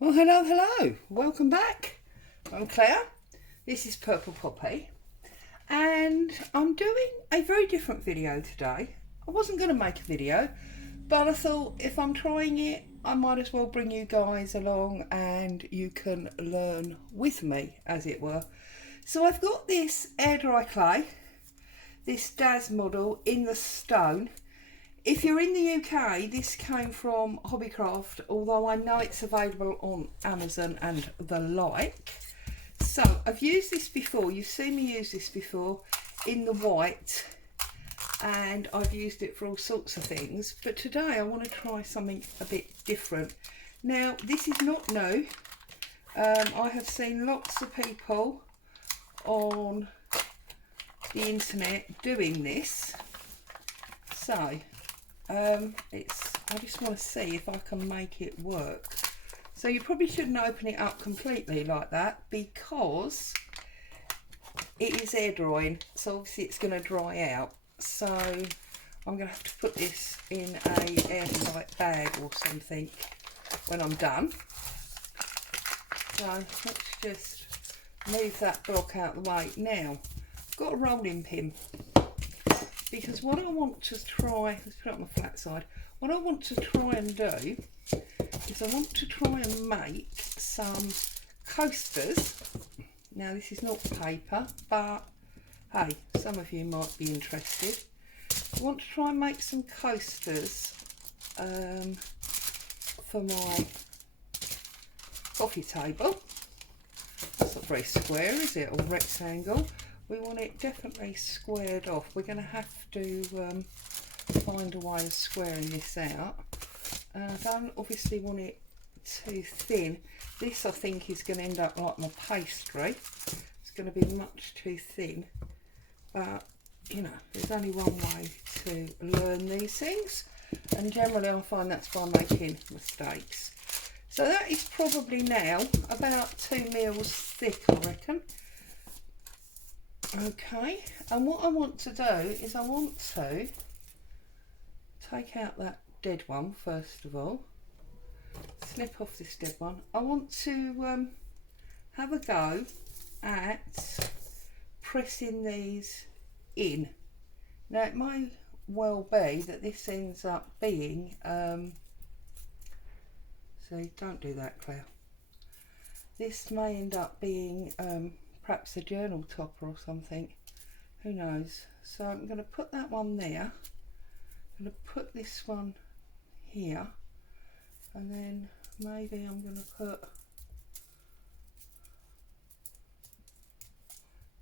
Well, hello, hello. Welcome back. I'm Claire. This is Purple Poppy. And I'm doing a very different video today. I wasn't going to make a video, but I thought if I'm trying it, I might as well bring you guys along and you can learn with me, as it were. So I've got this air dry clay, this Daz model in the stone. If you're in the UK, this came from Hobbycraft, although I know it's available on Amazon and the like. So I've used this before, you've seen me use this before in the white, and I've used it for all sorts of things, but today I want to try something a bit different. Now, this is not new. I have seen lots of people on the internet doing this, so I just want to see if I can make it work. So you probably shouldn't open it up completely like that because it is air drying, so obviously it's going to dry out. So I'm going to have to put this in a airtight bag or something when I'm done. So let's just move that block out of the way. Now, I've got a rolling pin, because what I want to try, let's put it on the flat side, what I want to try and do is I want to try and make some coasters. Now this is not paper, but hey, some of you might be interested. I want to try and make some coasters for my coffee table. That's not very square, is it, or rectangle? We want it definitely squared off. We're going to have to find a way of squaring this out. I don't obviously want it too thin. This I think is going to end up like my pastry. It's going to be much too thin. But, you know, there's only one way to learn these things. And generally I find that's by making mistakes. So that is probably now about 2 mils thick, I reckon. Okay, and what I want to do is I want to take out that dead one first of all, snip off this dead one. I want to have a go at pressing these in. Now it may well be that this ends up being, see, don't do that, Claire. This may end up being perhaps a journal topper or something, who knows. So I'm going to put that one there, I'm going to put this one here, and then maybe I'm going to put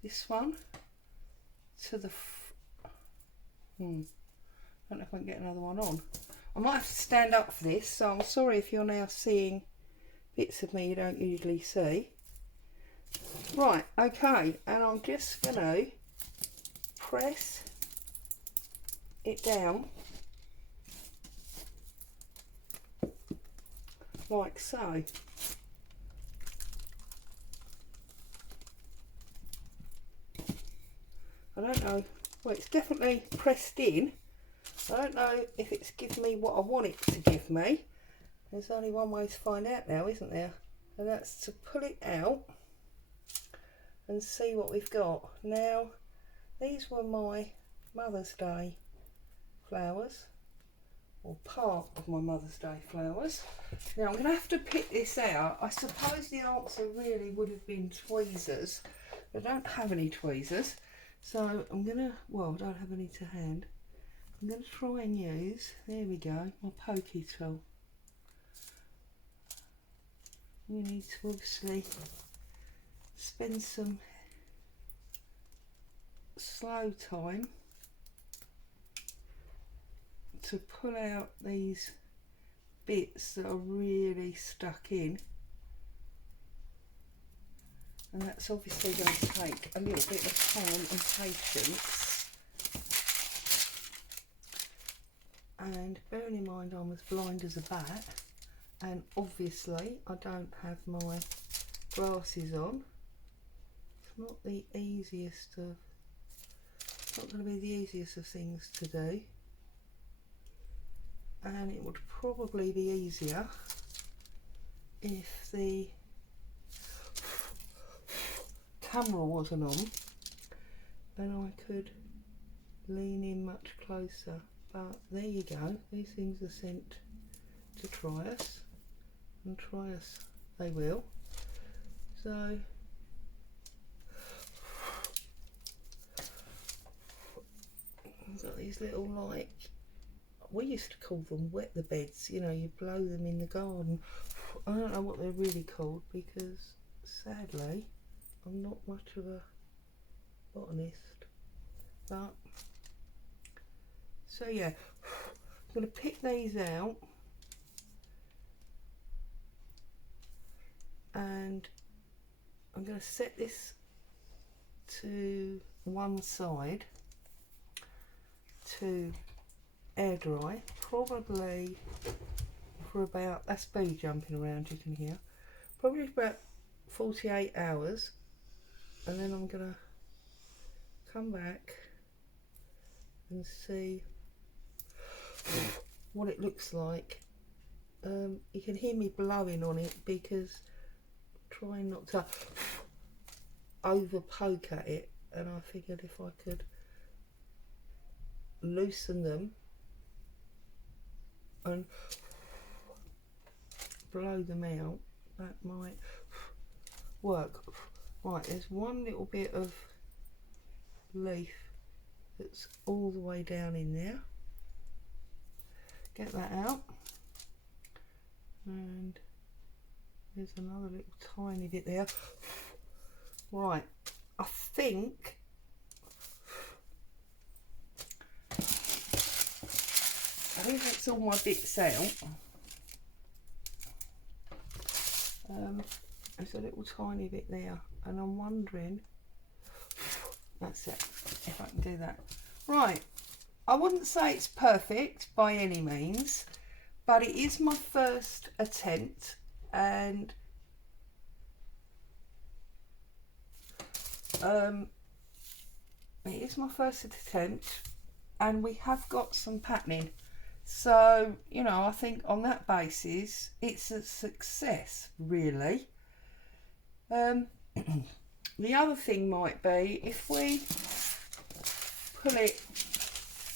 this one to the I don't know if I can get another one on. I might have to stand up for this, so I'm sorry if you're now seeing bits of me you don't usually see. Right, okay, and I'm just going to press it down like so. I don't know, well, it's definitely pressed in. I don't know if it's given me what I want it to give me. There's only one way to find out now, isn't there? And that's to pull it out and see what we've got. Now, these were my Mother's Day flowers, or part of my Mother's Day flowers. Now I'm going to have to pick this out. I suppose the answer really would have been tweezers. I don't have any tweezers, so I'm going to, well, I don't have any to hand. I'm going to try and use, there we go, my pokey tool. You need to obviously spend some slow time to pull out these bits that are really stuck in, and that's obviously going to take a little bit of time and patience. And bearing in mind I'm as blind as a bat, and obviously I don't have my glasses on, it's not the easiest of, it's not going to be the easiest of things to do. And it would probably be easier if the camera wasn't on, then I could lean in much closer. But there you go, these things are sent to try us, and try us they will. So I've got these little, like, we used to call them wet the beds, you know, you blow them in the garden. I don't know what they're really called because sadly I'm not much of a botanist. But so yeah, I'm going to pick these out and I'm going to set this to one side to air dry, probably for about, that's bee jumping around, you can hear, probably about 48 hours, and then I'm gonna come back and see what it looks like. You can hear me blowing on it because I'm trying not to over poke at it, and I figured if I could loosen them and blow them out, that might work. Right, there's one little bit of leaf that's all the way down in there. Get that out, and there's another little tiny bit there. Right, I think that's all my bits out. There's a little tiny bit there, and I'm wondering, that's it, if I can do that. Right, I wouldn't say it's perfect by any means, but it is my first attempt, and we have got some patterning. So, you know, I think on that basis, it's a success, really. The other thing might be if we pull it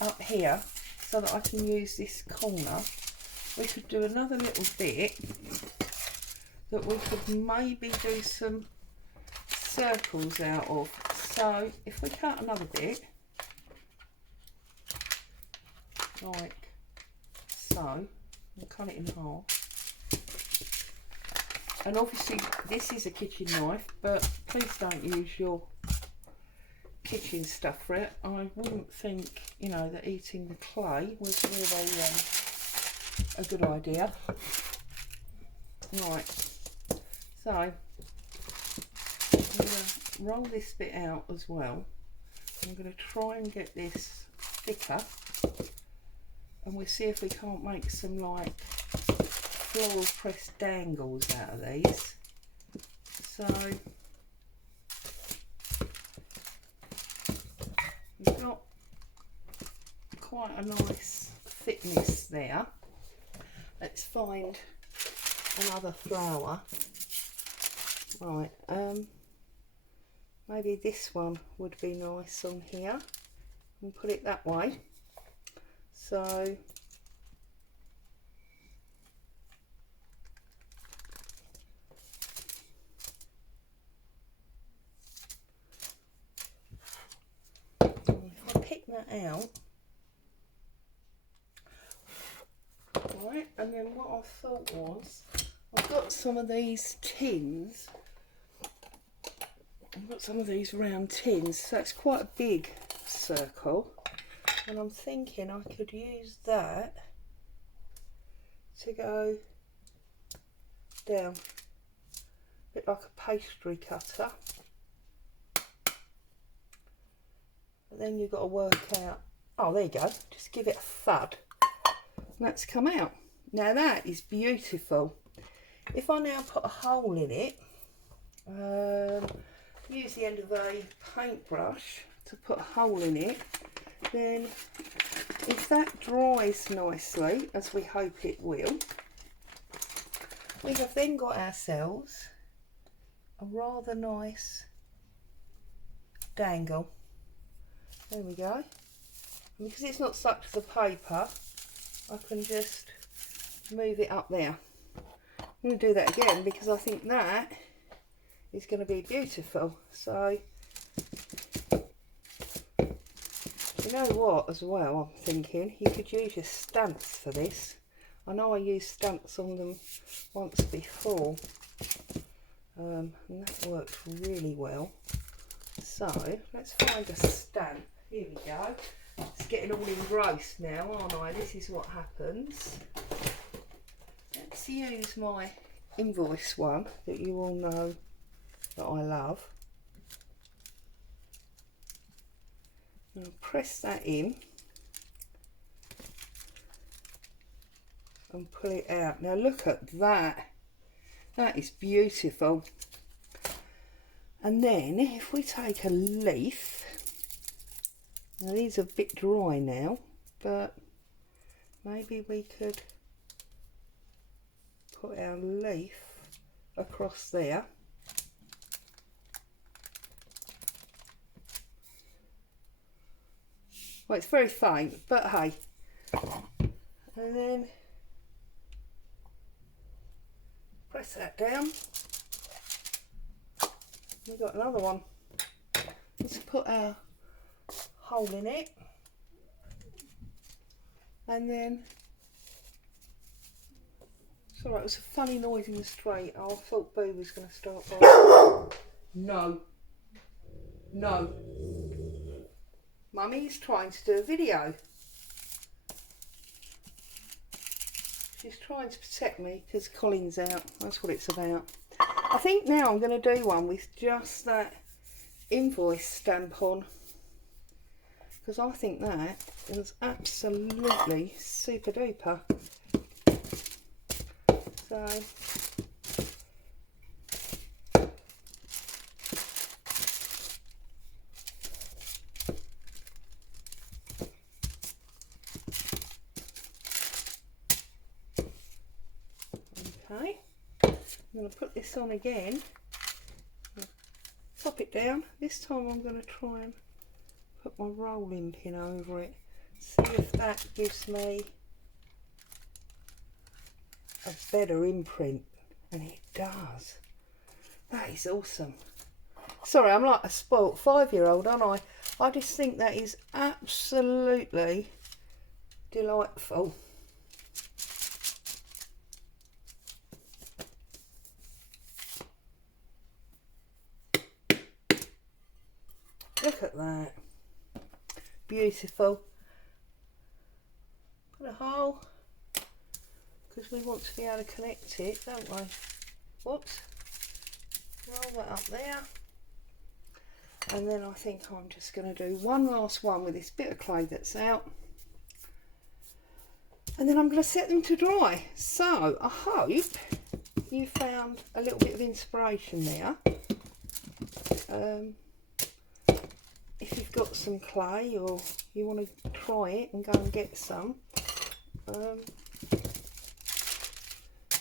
up here so that I can use this corner, we could do another little bit that we could maybe do some circles out of. So if we cut another bit, like so, and cut it in half. And obviously this is a kitchen knife, but please don't use your kitchen stuff for it. I wouldn't think, you know, that eating the clay was really a good idea. Right, so I'm going to roll this bit out as well. I'm going to try and get this thicker, and we'll see if we can't make some like floral press dangles out of these. So we've got quite a nice thickness there. Let's find another flower. Right, maybe this one would be nice on here, and put it that way. So if I pick that out, right, and then what I thought was, I've got some of these tins, I've got some of these round tins, so it's quite a big circle, and I'm thinking I could use that to go down, a bit like a pastry cutter. But then you've got to work out, oh there you go, just give it a thud, and that's come out. Now that is beautiful. If I now put a hole in it, use the end of a paintbrush to put a hole in it, then if that dries nicely, as we hope it will, we have then got ourselves a rather nice dangle. There we go. And because it's not stuck to the paper, I can just move it up there. I'm going to do that again because I think that is going to be beautiful. So, you know what, as well, I'm thinking you could use your stamps for this. I know I used stamps on them once before, and that worked really well. So, let's find a stamp. Here we go. It's getting all engrossed now, aren't I? This is what happens. Let's use my invoice one that you all know that I love. I'll press that in and pull it out. Now look at that. That is beautiful. And then if we take a leaf, now these are a bit dry now, but maybe we could put our leaf across there. Well, it's very faint, but hey. And then press that down. We've got another one. Let's put our hole in it. And then, it's alright, it was a funny noise in the street. I thought Boo was going to start by. No. No. Mummy's trying to do a video. She's trying to protect me because Colin's out. That's what it's about. I think now I'm going to do one with just that invoice stamp on, because I think that is absolutely super duper. So okay, I'm going to put this on again, pop it down. This time I'm going to try and put my rolling pin over it, see if that gives me a better imprint, and it does. That is awesome. Sorry, I'm like a spoilt 5-year-old, aren't I? I just think that is absolutely delightful. Look at that. Beautiful. Put a hole, because we want to be able to connect it, don't we? Whoops. Roll that up there. And then I think I'm just going to do one last one with this bit of clay that's out. And then I'm going to set them to dry. So I hope you found a little bit of inspiration there. If you've got some clay or you want to try it and go and get some, there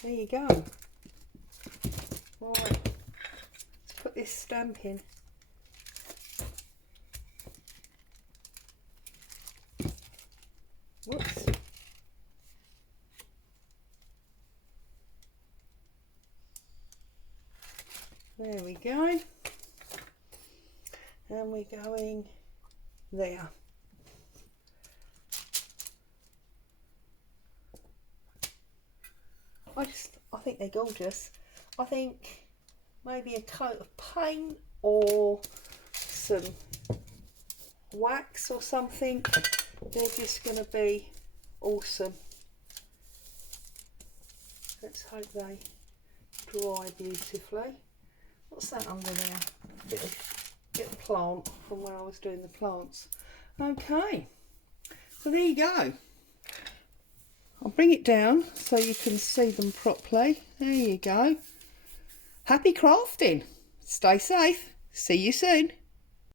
you go. Right, let's put this stamp in. Whoops. There we go. And we're going there. I think they're gorgeous. I think maybe a coat of paint or some wax or something. They're just going to be awesome. Let's hope they dry beautifully. What's that under there? Bit of plant from where I was doing the plants. Okay, so there you go. I'll bring it down so you can see them properly. There you go. Happy crafting. Stay safe. See you soon.